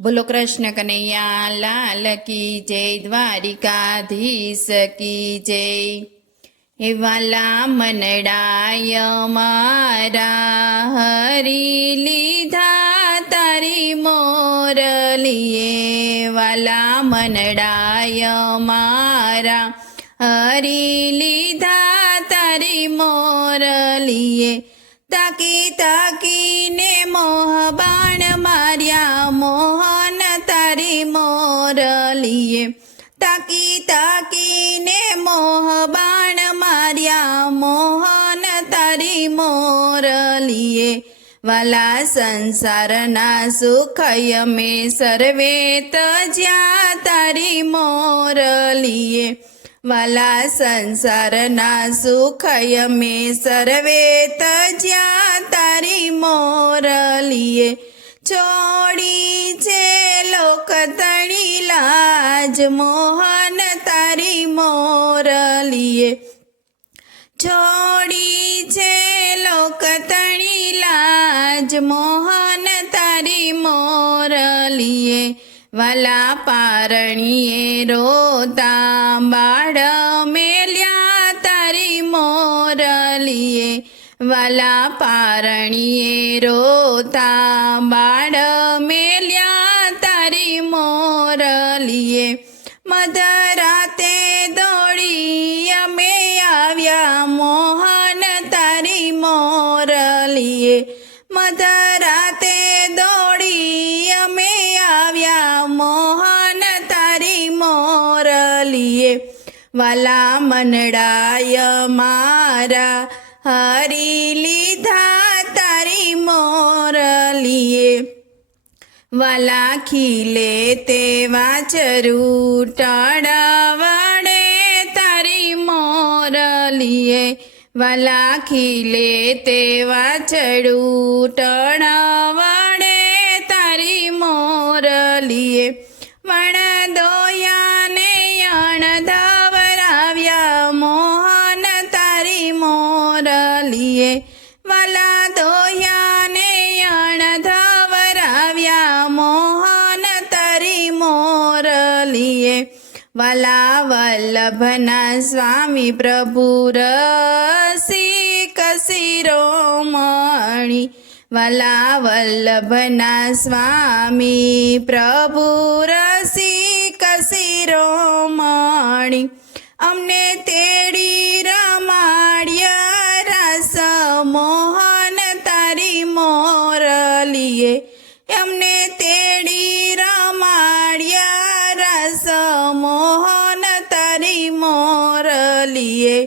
બોલો કૃષ્ણ કનૈયા લાલ કી જય, દ્વારિકાધીશ કી જય। હે વાલા મનડાય મારા, હરી લીધા તારી મોરલીએ। વાલા મનડાય મારા, હરી લીધા તારી મોરલીએ। તાકી તાકીને મોહ બાણ માર્યા, મોહન તારી મોરલીએ। તાકી તાકીને મોહ બાણ માર્યા, મોહન તારી મોરલીએ। વાલા સંસારના સુખય મેં સર્વે તજ્યા તારી મોરલીએ। વાલા સંસારના સુખય મેં સર્વે તજ્યા તારી મોરલીએ। છોડી છે લોક તણી લાજ, મોહન તારી મોરલીએ। છોડી છે લોક તણી લાજ, મોહન તારી મોરલીએ। વાલા પારણીએ રોતા બાળ મેલ્યા તારી મોરલીએ। વાલા પારણીએ રોતા બાળ મેલ્યા તારી મોરલીએ। મધરાતે દોડી અમે આવ્યા, મોહન તારી મોરલીએ। મધરાતે દોડી અમે આવ્યા, મોહન તારી મોરલીએ। વાલા મનડાય મારા, હરી લીધા તારી મોરલીએ। વાલા ખીલે તેવા ચરૂટડા વડે તારી મોરલીએ। વાલા ખીલે તેવા ચરૂટડા વડે તારી મોરલીએ। વણ દોયાને અણધાવરાવ્યા, મોહન તારી મોરલીએ। વાલા દોયાને અણધાવરાવ્યા, મોહન તારી મોરલીએ। વાલા વલ્લભના સ્વામી પ્રભુ રસિક શિરોમણી। વાલા વલ્લભના સ્વામી પ્રભુ રસિક શિરોમણી। અમને તેડી રમાડ્યા રસ, મોહન તારી મોરલીએ। અમને તેડી રમાડ્યા રસ, મોહન તારી મોરલીએ।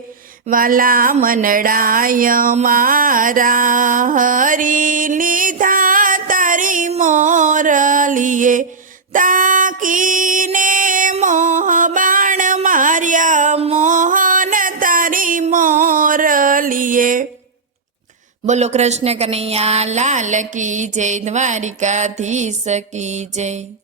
વાલા મનડાય મારા, હરી લીધા તારી મોરલીએ। તાકીને મોહ બાણ માર્યા, મોહન તારી મોરલીએ। બોલો કૃષ્ણ કનૈયા લાલ કી જય, દ્વારિકાધીશ કી જય।